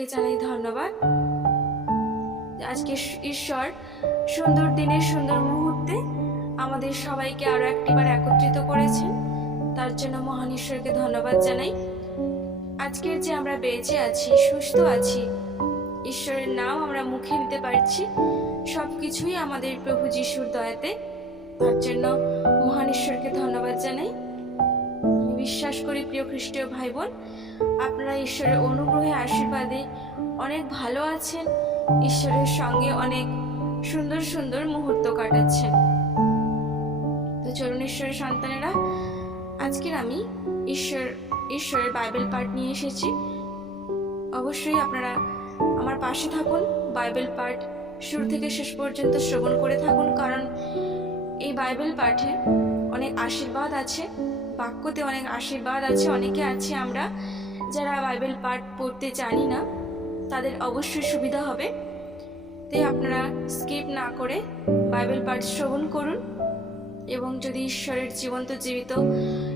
ঈশ্বরকে জানাই ধন্যবাদ। আজকে ঈশ্বর সুন্দর দিনের সুন্দর মুহূর্তে আমাদের সবাইকে আরও একটিবার একত্রিত করেছেন। তার জন্য মহান ঈশ্বরকে ধন্যবাদ জানাই। আজকের যে আমরা বেঁচে আছি, সুস্থ আছি, ঈশ্বরের নাম আমরা মুখে নিতে পারছি সব কিছুই আমাদের প্রভু যিশুর দয়াতে। তার জন্য মহান ঈশ্বরকে ধন্যবাদ জানাই। বিশ্বাস করি, প্রিয় খ্রিস্টীয় ভাই বোন আপনারা ঈশ্বরের অনুগ্রহে আশীর্বাদে অনেক ভালো আছেন, ঈশ্বরের সঙ্গে অনেক সুন্দর সুন্দর মুহূর্ত কাটাচ্ছেন। তো চলুন ঈশ্বরের সন্তানেরা, আজকের আমি ঈশ্বর, ঈশ্বরের বাইবেল পাঠ নিয়ে এসেছি। অবশ্যই আপনারা আমার পাশে থাকুন, বাইবেল পাঠ শুরু থেকে শেষ পর্যন্ত শ্রবণ করে থাকুন, কারণ এই বাইবেল পাঠে অনেক আশীর্বাদ আছে, বাক্যতে অনেক আশীর্বাদ আছে, অনেকে আছে আমরা যারা বাইবেল পাঠ পড়তে জানি না, তাদের অবশ্যই সুবিধা হবে। তাই আপনারা স্কিপ না করে বাইবেল পাঠ শ্রবণ করুন এবং যদি ঈশ্বরের জীবন্ত জীবিত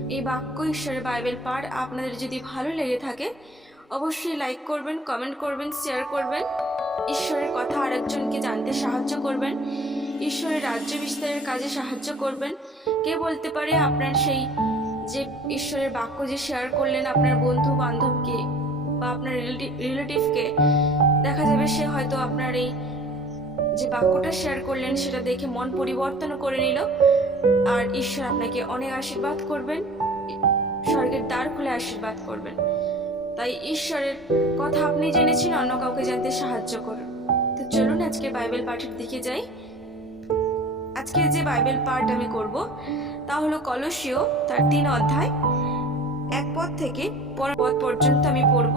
এই বাক্য ঈশ্বরের বাইবেল পাঠ আপনাদের যদি ভালো লেগে থাকে, অবশ্যই লাইক করবেন, কমেন্ট করবেন, শেয়ার করবেন। ঈশ্বরের কথা আরেকজনকে জানতে সাহায্য করবেন। ঈশ্বরের রাজ্য বিস্তারের কাজে সাহায্য করবেন। কে বলতে পারে আপনার সেই যে ঈশ্বরের বাক্য যে শেয়ার করলেন আপনার বন্ধু বান্ধবকে বা আপনার রিলেটিভকে দেখা যাবে সে হয়তো আপনার এই যে বাক্যটা শেয়ার করলেন সেটা দেখে মন পরিবর্তন করে নিল। আর ঈশ্বর আপনাকে অনেক আশীর্বাদ করবেন, স্বর্গের দ্বার খুলে আশীর্বাদ করবেন। তাই ঈশ্বরের কথা আপনি জেনেছেন, অন্য কাউকে জানতে সাহায্য করুন। তো চলুন আজকে বাইবেল পাঠের দিকে যাই। আজকে যে বাইবেল পাঠ আমি করব, তা হলো কলসীয় তার তিন অধ্যায়, এক পদ থেকে পরের পদ পর্যন্ত আমি পড়ব।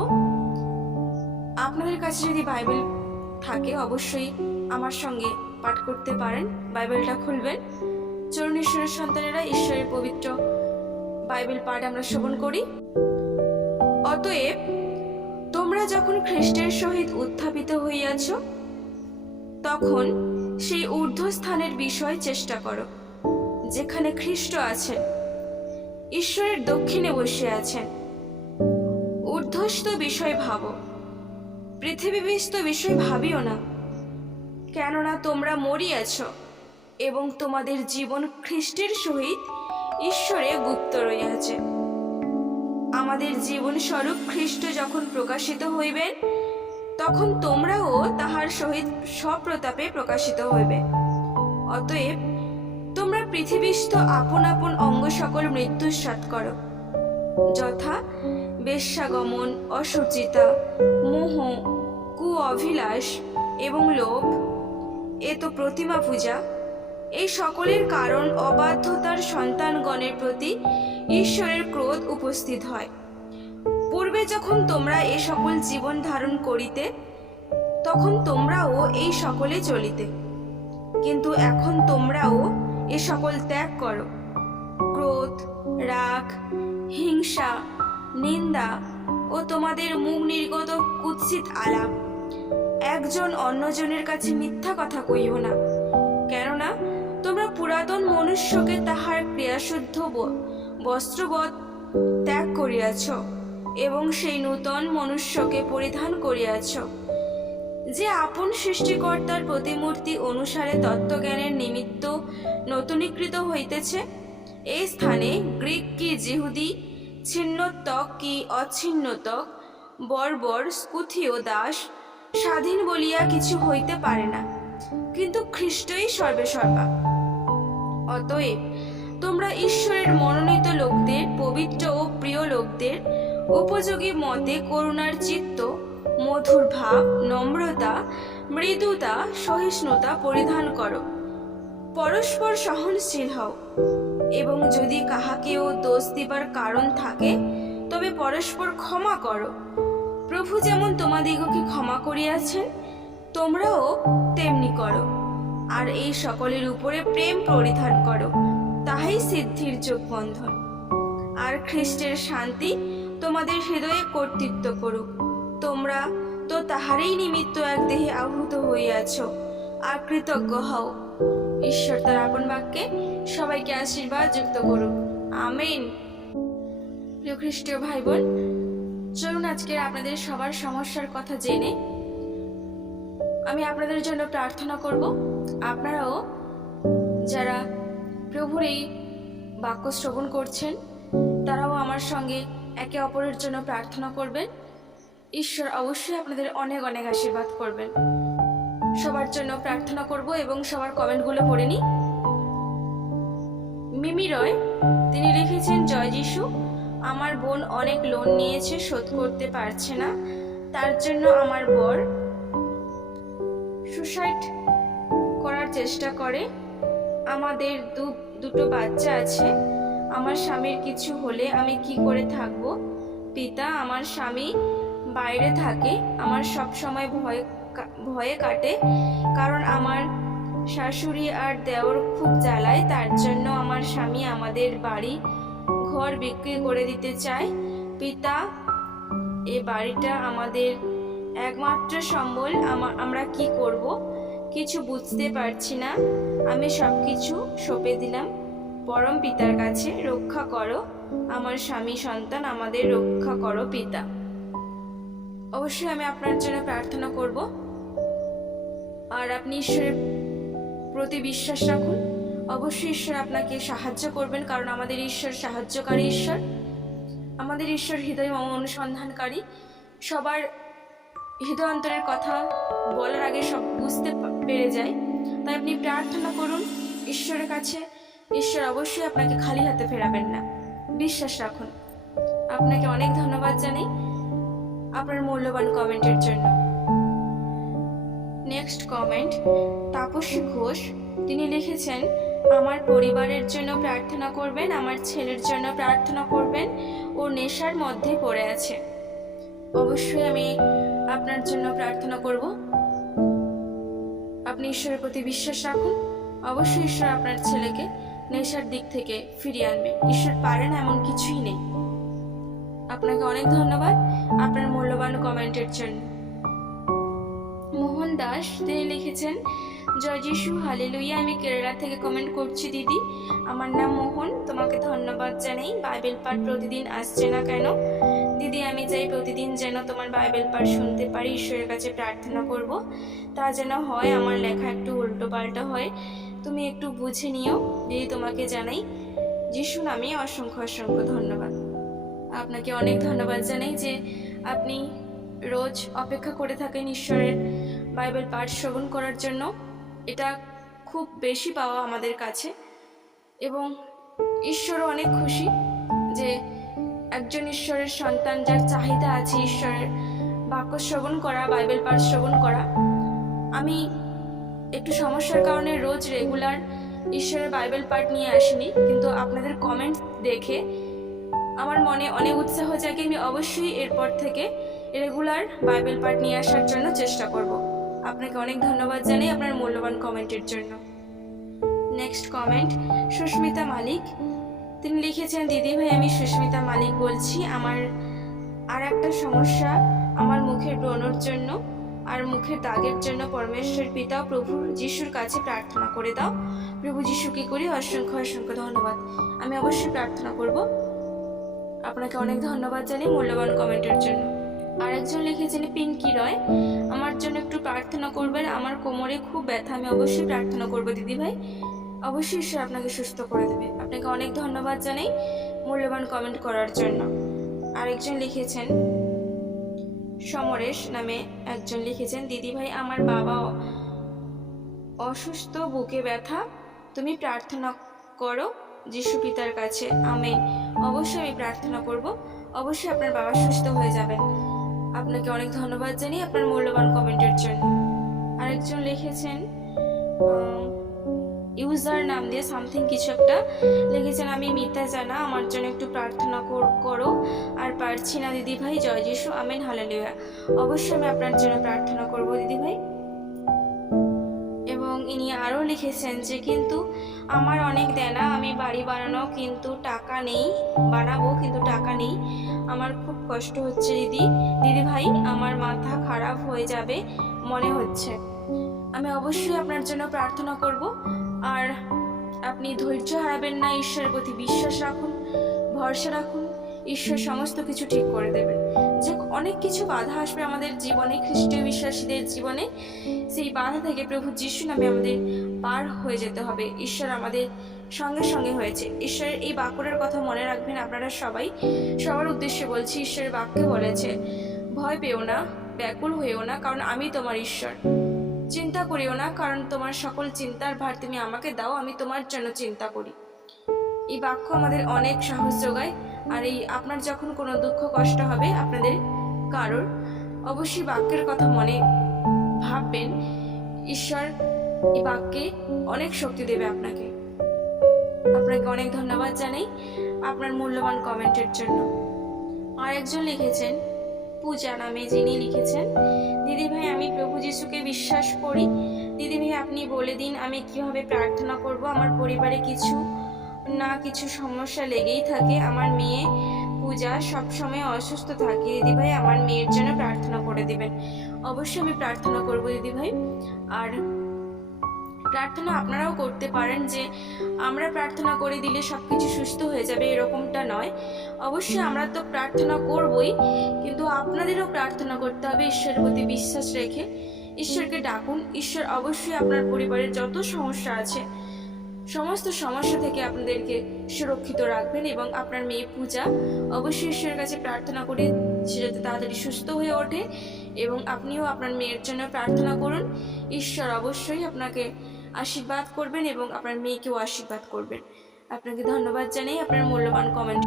আপনাদের কাছে যদি বাইবেল থাকে, অবশ্যই আমার সঙ্গে পাঠ করতে পারেন, বাইবেলটা খুলবেন। চরণ ঈশ্বরের সন্তানেরা, ঈশ্বরের পবিত্র বাইবেল পাঠ আমরা শ্রবণ করি। অতএব, তোমরা যখন খ্রিস্টের সহিত উত্থাপিত হইয়াছ, তখন সেই ঊর্ধ্বস্থানের বিষয় চেষ্টা করো, যেখানে খ্রিস্ট আছেন ঈশ্বরের দক্ষিণে বসে আছেন। ঊর্ধ্বস্থ বিষয় ভাবো। পৃথিবীবিস্ত বিষয় ভাবিও না। কেননা তোমরা মরিয়াছ এবং তোমাদের জীবন খ্রিস্টের সহিত ঈশ্বরে গুপ্ত রইয়াছে আমাদের জীবন স্বরূপ খ্রিস্ট যখন প্রকাশিত হইবেন তখন তোমরাও তাহার সহিত সপ্রতাপে প্রকাশিত হইবে। অতএব তোমরা পৃথিবীস্থ আপন আপন অঙ্গ সকল মৃত্যুস্বাদ করো। যথা বেশ্যাগমন, অসুচিতা, মোহ কু অভিলাষ এবং লোভ এ তো প্রতিমা পূজা, এই সকলের কারণ অবাধ্যতার সন্তানগণের প্রতি ঈশ্বরের ক্রোধ উপস্থিত হয়। পূর্বে যখন তোমরা এ সকল জীবন ধারণ করিতে, তখন তোমরাও এই সকলে চলিতে। কিন্তু এখন তোমরাও এ সকল ত্যাগ করো। ক্রোধ, রাগ, হিংসা, নিন্দা ও তোমাদের মুখ নির্গত কুৎসিত আলাপ। একজন অন্যজনের কাছে মিথ্যা কথা কইও না। কেননা, তোমরা পুরাতন মনুষ্যকে তাহার ক্রিয়াশুদ্ধ ব- বস্ত্রবৎ ত্যাগ করিয়াছ। এবং সেই নূতন মনুষ্যকে পরিধান করিয়াছ। যে আপন সৃষ্টিকর্তার প্রতিমূর্তি অনুসারে তত্ত্বজ্ঞানের নিমিত্ত নতুনীকৃত হইতেছে, এই স্থানে গ্রিক কি জিহুদি, ছিন্নত্বক কি অছিন্নতক বর্বর স্কুথীয় দাস স্বাধীন বলিয়া কিছু হইতে পারে না, কিন্তু খ্রিস্টই সর্বেসর্বা। অতএব তোমরা ঈশ্বরের মনোনীত লোকদের, পবিত্র ও প্রিয় লোকদের উপযোগী মতে করুণার চিত্ত, মধুর ভাব, নম্রতা, মৃদুতা, সহিষ্ণুতা পরিধান করো। পরস্পর সহনশীল হও। এবং যদি কাহাকেও দোষ দিবার কারণ থাকে, তবে পরস্পর ক্ষমা করো। প্রভু যেমন তোমাদিগকে ক্ষমা করিয়াছেন, তোমরাও তেমনি করো। আর এই সকলের উপরে প্রেম পরিধান করো, তাহাই সিদ্ধির যোগ বন্ধন আর খ্রিস্টের শান্তি তোমাদের হৃদয়ে কর্তৃত্ব করুক। তোমরা তো তাহারই নিমিত্ত এক দেহে আহূত হইয়াছ। আর কৃতজ্ঞ হও। ঈশ্বর তার আপন বাক্যে সবাইকে আশীর্বাদ যুক্ত করুক। আমিন। প্রিয় খ্রিস্টীয় ভাই বোন চলুন আজকে আপনাদের সবার সমস্যার কথা জেনে আমি আপনাদের জন্য প্রার্থনা করব। আপনারাও যারা প্রভুর এই বাক্য শ্রবণ করছেন, তারাও আমার সঙ্গে একে অপরের জন্য প্রার্থনা করবেন। ঈশ্বর অবশ্যই আপনাদের অনেক অনেক আশীর্বাদ করবেন। সবার জন্য প্রার্থনা করব এবং সবার কমেন্টগুলো পড়ে নিই। মিমি রয়, তিনি লিখেছেন, জয় যিশু, আমার বোন অনেক লোন নিয়েছে, শোধ করতে পারছে না। তার জন্য আমার বর সুসাইড করার চেষ্টা করে। আমাদের দু, দুটো বাচ্চা আছে। আমার স্বামীর কিছু হলে আমি কি করে থাকব? পিতা, আমার স্বামী বাইরে থাকে, আমার সব সময় ভয় ভয়ে কাটে, কারণ আমার শাশুড়ি আর দেওর খুব জ্বালায়, তার জন্য আমার স্বামী আমাদের বাড়ি ঘর বিক্রি করে দিতে চায়। পিতা, এ বাড়িটা আমাদের একমাত্র সম্বল, আমা- আমরা কি করব? কিছু বুঝতে পারছি না। আমি সব কিছু সঁপে দিলাম। পরম পিতার কাছে রক্ষা করো। আমার স্বামী সন্তান আমাদের রক্ষা করো পিতা। অবশ্যই আমি আপনার জন্য প্রার্থনা করব। আর আপনি ঈশ্বরের প্রতি বিশ্বাস রাখুন। অবশ্যই ঈশ্বর আপনাকে সাহায্য করবেন, কারণ আমাদের ঈশ্বর সাহায্যকারী ঈশ্বর। আমাদের ঈশ্বর হৃদয় মম অনুসন্ধানকারী। সবার হৃদয় অন্তরের কথা বলার আগে সব বুঝতে পেরে যায়। তাই আপনি প্রার্থনা করুন, ঈশ্বরের কাছে ঈশ্বর অবশ্যই আপনাকে খালি হাতে ফেরাবেন না। বিশ্বাস রাখুন। আপনাকে অনেক ধন্যবাদ জানাই আপনার মূল্যবান কমেন্টের জন্য। Next comment Tapasi Ghosh. তিনি লিখেছেন, আমার পরিবারের জন্য প্রার্থনা করবেন, আমার ছেলের জন্য প্রার্থনা করবেন, ও নেশার মধ্যে পড়ে আছে। অবশ্যই আমি আপনার জন্য প্রার্থনা করব। আপনি ঈশ্বরের প্রতি বিশ্বাস রাখুন। অবশ্যই ঈশ্বর আপনার ছেলেকে নেশার দিক থেকে ফিরিয়ে আনবে। ঈশ্বর পারেন এমন কিছুই নেই। আপনাকে অনেক ধন্যবাদ আপনার মূল্যবান কমেন্টের জন্য। মোহন দাস, তিনি লিখেছেন, জয় যিশু হালেলুইয়া আমি কেরালা থেকে কমেন্ট করছি, দিদি। আমার নাম মোহন, তোমাকে ধন্যবাদ জানাই। বাইবেল পাঠ প্রতিদিন আসছে না কেন? দিদি, আমি চাই প্রতিদিন যেন তোমার বাইবেল পাঠ শুনতে পারি। ঈশ্বরের কাছে প্রার্থনা করব। তা যেন হয়, আমার লেখা একটু উল্টো পাল্টা হয়। তুমি একটু বুঝে নিও দিদি তোমাকে জানাই। যিশু নামে অসংখ্য অসংখ্য ধন্যবাদ। আপনাকে অনেক ধন্যবাদ জানাই যে আপনি রোজ অপেক্ষা করে থাকেন ঈশ্বরের বাইবেল পাঠ শ্রবণ করার জন্য। এটা খুব বেশি পাওয়া আমাদের কাছে। এবং ঈশ্বরও অনেক খুশি যে একজন ঈশ্বরের সন্তান যার চাহিদা আছে ঈশ্বরের বাক্য শ্রবণ করা, বাইবেল পাঠ শ্রবণ করা। আমি একটু সমস্যার কারণে রোজ রেগুলার ঈশ্বরের বাইবেল পাঠ নিয়ে আসিনি, কিন্তু আপনাদের কমেন্ট দেখে আমার মনে অনেক উৎসাহ জাগে আমি অবশ্যই এরপর থেকে রেগুলার বাইবেল পাঠ নিয়ে আসার জন্য চেষ্টা করব। আপনাকে অনেক ধন্যবাদ জানাই আপনার মূল্যবান কমেন্টের জন্য। Next comment Susmita Malik. তিনি লিখেছেন, দিদি ভাই, আমি সুস্মিতা মালিক বলছি। আমার আর একটা সমস্যা আমার মুখের ব্রণর জন্য। আর মুখের দাগের জন্য পরমেশ্বর পিতা প্রভু যিশুর কাছে প্রার্থনা করে দাও। প্রভু যিশুকে করি? অসংখ্য অসংখ্য ধন্যবাদ। আমি অবশ্যই প্রার্থনা করব। আপনাকে অনেক ধন্যবাদ জানাই মূল্যবান কমেন্টের জন্য। আরেকজন লিখেছেন, পিঙ্কি রয়, আমার জন্য একটু প্রার্থনা করবেন। আমার কোমরে খুব ব্যথা। আমি অবশ্যই প্রার্থনা করব, দিদি ভাই। অবশ্যই ঈশ্বর আপনাকে সুস্থ করে দেবে। আপনাকে অনেক ধন্যবাদ জানাই মূল্যবান কমেন্ট করার জন্য। আরেকজন লিখেছেন সমরেশ নামে একজন লিখেছেন দিদি ভাই আমার বাবা অসুস্থ, বুকে ব্যথা। তুমি প্রার্থনা করো যিশু পিতার কাছে। আমি অবশ্যই আমি প্রার্থনা করব। অবশ্যই আপনার বাবা সুস্থ হয়ে যাবেন। আপনাকে অনেক ধন্যবাদ জানিয়ে আপনার মূল্যবান কমেন্টের জন্য। আরেকজন লিখেছেন ইউজার নাম দিয়ে সামথিং কিছু একটা লিখেছেন। আমি মিতা জানা আমার জন্য একটু প্রার্থনা করো আর পারছি না দিদি ভাই জয় যিশু, আমেন, হালেলুয়া। অবশ্যই আমি আপনার জন্য প্রার্থনা করব দিদি ভাই এবং ইনি আরও লিখেছেন যে, কিন্তু আমার অনেক দেনা, আমি বাড়ি বানানো কিন্তু টাকা নেই, বানাবো কিন্তু টাকা নেই। আমার খুব কষ্ট হচ্ছে, দিদি। দিদি ভাই আমার মাথা খারাপ হয়ে যাবে, মনে হচ্ছে। আমি অবশ্যই আপনার জন্য প্রার্থনা করব। আর আপনি ধৈর্য হারাবেন না, ঈশ্বরের প্রতি বিশ্বাস রাখুন, ভরসা রাখুন, ঈশ্বর সমস্ত কিছু ঠিক করে দেবেন। যে অনেক কিছু বাধা আসবে আমাদের জীবনে, খ্রিস্টীয় বিশ্বাসীদের জীবনে, সেই বাধা থেকে প্রভু যিশু নামে আমাদের পার হয়ে যেতে হবে। ঈশ্বর আমাদের সঙ্গে সঙ্গে হয়েছে। ঈশ্বরের এই বাক্যটার কথা মনে রাখবেন আপনারা সবাই। সবার উদ্দেশ্যে বলছি, ঈশ্বরের বাক্যে বলেছে, ভয় পেও না, ব্যাকুল হয়েও না, কারণ আমি তোমার ঈশ্বর। চিন্তা করিও না, কারণ তোমার সকল চিন্তার ভার তুমি আমাকে দাও, আমি তোমার জন্য চিন্তা করি। এই বাক্য আমাদের অনেক সাহস যোগায়, আর এই আপনার যখন কোনো দুঃখ, কষ্ট হবে আপনাদের কারোর, অবশ্যই বাক্যের কথা মনে ভাববেন। ঈশ্বর এই বাক্যে অনেক শক্তি দেবে আপনাকে। আপনাকে অনেক ধন্যবাদ জানাই আপনার মূল্যবান কমেন্টের জন্য। আর একজন লিখেছেন পূজা নামে যিনি লিখেছেন। দিদি ভাই, আমি প্রভু যিশুকে বিশ্বাস করি। দিদি ভাই, আপনি বলে দিন, আমি কীভাবে প্রার্থনা করব? আমার পরিবারে কিছু না কিছু সমস্যা লেগেই থাকে। আমার মেয়ে পূজা সবসময় অসুস্থ থাকে। দিদি ভাই, আমার মেয়ের জন্য প্রার্থনা করে দিবেন। অবশ্যই আমি প্রার্থনা করব দিদি ভাই। আর প্রার্থনা আপনারাও করতে পারেন যে আমরা প্রার্থনা করে দিলে সব কিছু সুস্থ হয়ে যাবে, এরকমটা নয়। অবশ্যই আমরা তো প্রার্থনা করবই, কিন্তু আপনাদেরও প্রার্থনা করতে হবে, ঈশ্বরের প্রতি বিশ্বাস রেখে। ঈশ্বরকে ডাকুন। ঈশ্বর অবশ্যই আপনার পরিবারের যত সমস্যা আছে, সমস্ত সমস্যা থেকে আপনাদেরকে সুরক্ষিত রাখবেন এবং আপনার মেয়ে পূজা অবশ্যই ঈশ্বরের কাছে প্রার্থনা করে সে যাতে তাড়াতাড়ি সুস্থ হয়ে ওঠে এবং আপনিও আপনার মেয়ের জন্য প্রার্থনা করুন। ঈশ্বর অবশ্যই আপনাকে আশীর্বাদ করবেন এবং আপনার মেয়েকেও আশীর্বাদ করবেন। আপনাকে ধন্যবাদ জানাই আপনার মূল্যবান কমেন্ট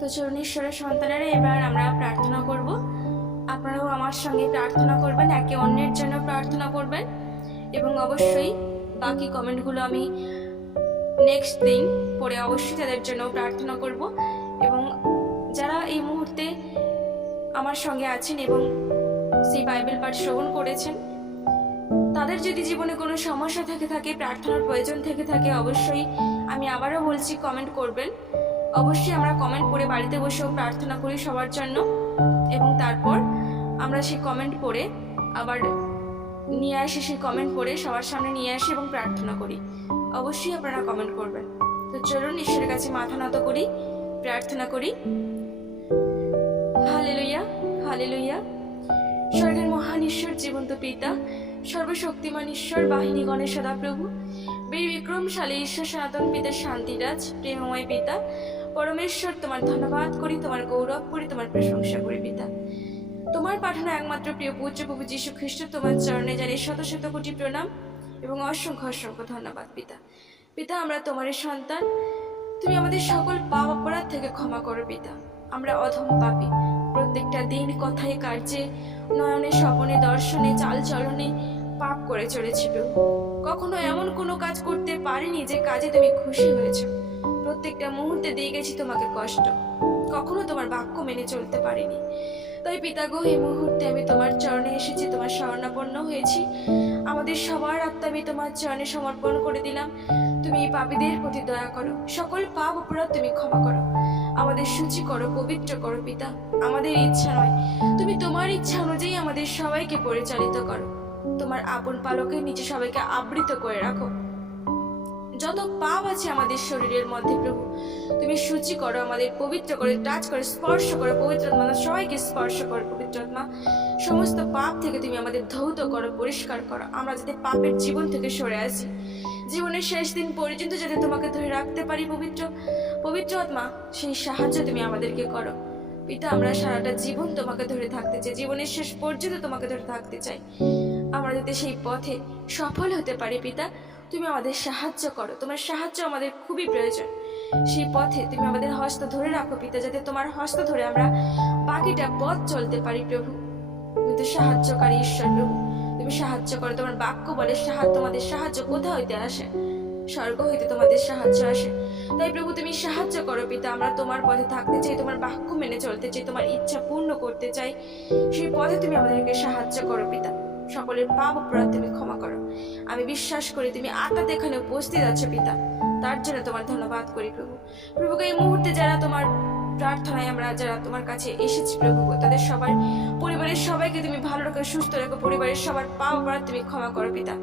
তো চলুন ঈশ্বরের সন্তানেরা, এবার আমরা প্রার্থনা করব। আপনারাও আমার সঙ্গে প্রার্থনা করবেন, একে অন্যের জন্য প্রার্থনা করবেন এবং অবশ্যই বাকি কমেন্টগুলো আমি নেক্সট দিন পরে অবশ্যই তাদের জন্য প্রার্থনা করব এবং যারা এই মুহূর্তে আমার সঙ্গে আছেন এবং সেই বাইবেল পাঠ শ্রবণ করেছেন তাদের যদি জীবনে কোনো সমস্যা থেকে থাকে, প্রার্থনার প্রয়োজন থেকে থাকে, অবশ্যই আমি আবারও বলছি কমেন্ট করবেন। অবশ্যই আমরা কমেন্ট করে বাড়িতে বসেও প্রার্থনা করি সবার জন্য। এবং তারপর আমরা সেই কমেন্ট পড়ে আবার নিয়ে আসি সেই কমেন্ট পড়ে সবার সামনে নিয়ে আসি এবং প্রার্থনা করি। অবশ্যই আপনারা কমেন্ট করবেন। তো চলুন, ঈশ্বরের কাছে মাথা নত করি, প্রার্থনা করি। হালেলুইয়া হালেলুইয়া স্বর্গের মহান ঈশ্বর, জীবন্ত পিতা সর্বশক্তিমান ঈশ্বর, বাহিনী গণেশ সদাপ্রভু, বীর ঈশ্বর সনাতন পিতার শান্তিরাজ, প্রেমময় পিতা, পরমেশ্বর, তোমার ধন্যবাদ করি, তোমার গৌরব করি, তোমার প্রশংসা করি পিতা। তোমার পাঠানো একমাত্র প্রিয় পূজ্য প্রভু যীশু খ্রিস্ট, তোমার চরণে জানি শত শত কোটি প্রণাম এবং অসংখ্য অসংখ্য ধন্যবাদ পিতা। পিতা, আমরা তোমারই সন্তান। তুমি আমাদের সকল পাপ অপরাধ থেকে ক্ষমা করো পিতা। আমরা অধম পাপী। প্রত্যেকটা দিন, কথায়, কার্যে নয়নে, স্বপনে, দর্শনে চাল চলনে পাপ করে চলেছিল। কখনো এমন কোনো কাজ করতে পারিনি যে কাজে তুমি খুশি হয়েছো। প্রত্যেকটা মুহূর্তে দিয়ে গেছি তোমাকে কষ্ট। কখনো তোমার বাক্য মেনে চলতে পারিনি। তাই পিতাগো, এই মুহূর্তে আমি তোমার চরণে এসেছি, তোমার শরণাপন্ন হয়েছি। আমাদের সবার আত্মা আমি তোমার চরণে সমর্পণ করে দিলাম। তুমি পাপীদের প্রতি দয়া করো। সকল পাপ অপরাধ তুমি ক্ষমা করো। আমাদের সূচি করো, পবিত্র করো পিতা। আমাদের ইচ্ছা নয়। তুমি তোমার ইচ্ছা অনুযায়ী আমাদের সবাইকে পরিচালিত করো। তোমার আপন পালকের নিচে সবাইকে আবৃত করে রাখো। যত পাপ আছে আমাদের শরীরের মধ্যে প্রভু, তুমি সূচি করো, আমাদের পবিত্র করে, টাচ করে, স্পর্শ করো, পবিত্র আত্মা, সবাইকে স্পর্শ করো, পবিত্র আত্মা। সমস্ত পাপ থেকে তুমি আমাদের ধৌত করো, পরিষ্কার করো। আমরা যাতে পাপের জীবন থেকে সরে আসি। জীবনের শেষ দিন পর্যন্ত যাতে তোমাকে ধরে রাখতে পারি পবিত্র পবিত্র আত্মা, সেই সাহায্য তুমি আমাদেরকে করো। পিতা, আমরা সারাটা জীবন তোমাকে ধরে থাকতে চাই, জীবনের শেষ পর্যন্ত তোমাকে ধরে থাকতে চাই। আমরা যাতে সেই পথে সফল হতে পারি, পিতা, তুমি আমাদের সাহায্য করো। তোমার সাহায্য আমাদের খুবই প্রয়োজন। সেই পথে তুমি আমাদের হস্ত ধরে রাখো, পিতা, যাতে তোমার হস্ত ধরে আমরা বাকিটা পথ চলতে পারি, প্রভু। তুমি তো সাহায্যকারী ঈশ্বর, প্রভু। তুমি সাহায্য করো, তোমার বাক্য বলে সাহায্য তোমাদের সাহায্য কোথা হইতে আসে? স্বর্গ হইতে তোমাদের সাহায্য আসে। তাই প্রভু, তুমি সাহায্য করো পিতা, আমরা তোমার পথে থাকতে চাই, তোমার বাক্য মেনে চলতে চাই, তোমার ইচ্ছা পূর্ণ করতে চাই। সেই পথে তুমি আমাদেরকে সাহায্য করো পিতা। সকলের পাপ অপরাধ তুমি ক্ষমা করো। আমি বিশ্বাস করি তুমি আত্মাতে এখানে উপস্থিত আছো পিতা। তার জন্য তোমার ধন্যবাদ করি প্রভু। প্রভু এই মুহূর্তে যারা তোমার প্রার্থনায় আমরা যারা তোমার কাছে এসেছি প্রভু, তাদের সবার পরিবারের সবাইকে তুমি ভালো রাখো, সুস্থ রাখো, পরিবারের সবার পাও অপরাধ তুমি ক্ষমা করো পিতা।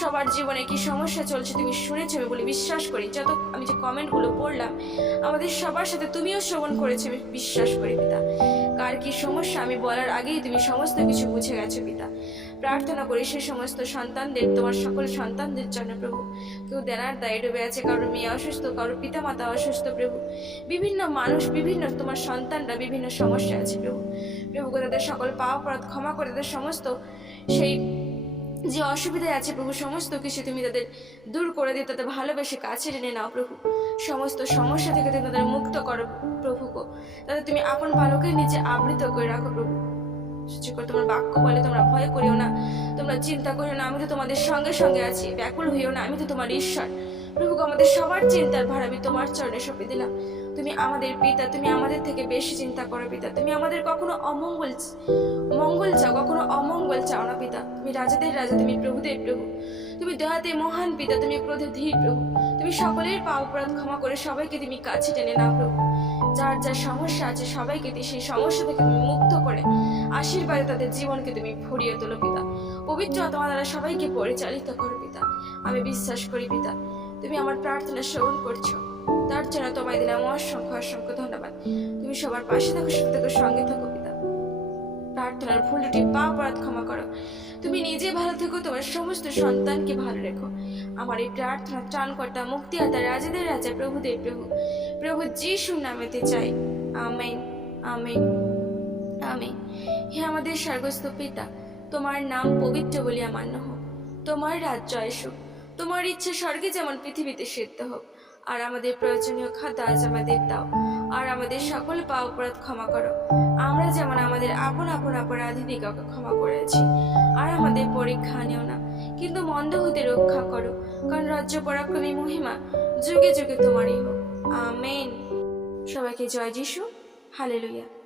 সবার জীবনে কি সমস্যা চলছে তুমি শুনেছো, আমি বলে বিশ্বাস করি। যত আমি যে কমেন্টগুলো পড়লাম, আমাদের সবার সাথে তুমিও শ্রবণ করেছ, আমি বিশ্বাস করি পিতা। কার কি সমস্যা, আমি বলার আগেই তুমি সমস্ত কিছু বুঝে গেছো পিতা। প্রার্থনা করি সে সমস্ত সন্তানদের, তোমার সকল সন্তানদের জন্য প্রভু। কেউ দেনার দায়ে ডুবে আছে কারোর মেয়ে অসুস্থ কারোর পিতা মাতা অসুস্থ প্রভু। বিভিন্ন মানুষ, বিভিন্ন তোমার সন্তানরা বিভিন্ন সমস্যা আছে প্রভু। প্রভু গো, তাদের সকল পাওয়া অপরাধ ক্ষমা করে তাদের সমস্ত সেই যে অসুবিধায় আছে প্রভু, সমস্ত কিছু তুমি তাদের দূর করে দিয়ে তাদের ভালোবেসে কাছে টেনে নাও প্রভু। সমস্ত সমস্যা থেকে তুমি তাদের মুক্ত করো প্রভু গো। তাদের তুমি আপন ভালোকে নিজে আবৃত করে রাখো প্রভু। করে তোমার বাক্য বলে তোমরা ভয় করিও না। তোমরা চিন্তা করিও না আমি তো তোমাদের সঙ্গে সঙ্গে আছি, ব্যাকুল হইও না আমি তো তোমার ঈশ্বর। প্রভু আমাদের সবার চিন্তার ভার আমি তোমার চরণে সঁপে দিলাম। তুমি আমাদের পিতা, তুমি আমাদের থেকে বেশি চিন্তা করো পিতা। তুমি আমাদের কখনো অমঙ্গল, মঙ্গল চাও, কখনো অমঙ্গল চাও না পিতা। তুমি রাজাদের রাজা, তুমি প্রভুদের প্রভু। তুমি দেহাতে মহান পিতা, তুমি ক্রোধে ধীর প্রভু। তুমি সকলের পা অপরাধ ক্ষমা করে সবাইকে তুমি কাছে টেনে নাও প্রভু। যার যার সমস্যা আছে সবাইকে সেই সমস্যা থেকে তুমি মুক্ত করে আশীর্বাদে তাদের জীবনকে তুমি ভরিয়ে তোলো, পিতা। পবিত্র আত্মা দ্বারা সবাইকে পরিচালিত করো, পিতা। আমি বিশ্বাস করি, পিতা, তুমি আমার প্রার্থনা শ্রবণ করছ। তার জন্য তোমায় দিলাম অসংখ্য অসংখ্য ধন্যবাদ। তুমি সবার পাশে থাকো সাথে থাকো, সঙ্গে থাকো, পিতা। প্রার্থনার ভুল ত্রুটি পা অপরাধ ক্ষমা করো। তুমি নিজে ভালো থেকো, তোমার সমস্ত সন্তানকে ভালো রেখো। আমার এই প্রার্থনা ত্রাণকর্তা মুক্তি আতা রাজাদের রাজা, প্রভুদের প্রভু প্রভু যিশুর নামেতে চাই। Amen amen amen. হে আমাদের স্বর্গস্থ পিতা, তোমার নাম পবিত্র বলিয়া মান্য হোক। তোমার রাজ্য এসো তোমার ইচ্ছে স্বর্গে যেমন পৃথিবীতে সিদ্ধ হোক। আর আমাদের প্রয়োজনীয় খাদ্য আজ আমাদের দাও। আর আমাদের সকল পা অপরাধ ক্ষমা করো। আমরা যেমন আমাদের আপন আপন অপরাধীদিগকে ক্ষমা করেছি আর আমাদের পরীক্ষা নিও না। কিন্তু মন্দ হতে রক্ষা করো, কারণ রাজ্য পরাক্রমী মহিমা যুগে যুগে তোমারই হোক। আমেন। সবাইকে জয় যিশু। হালেলুয়া।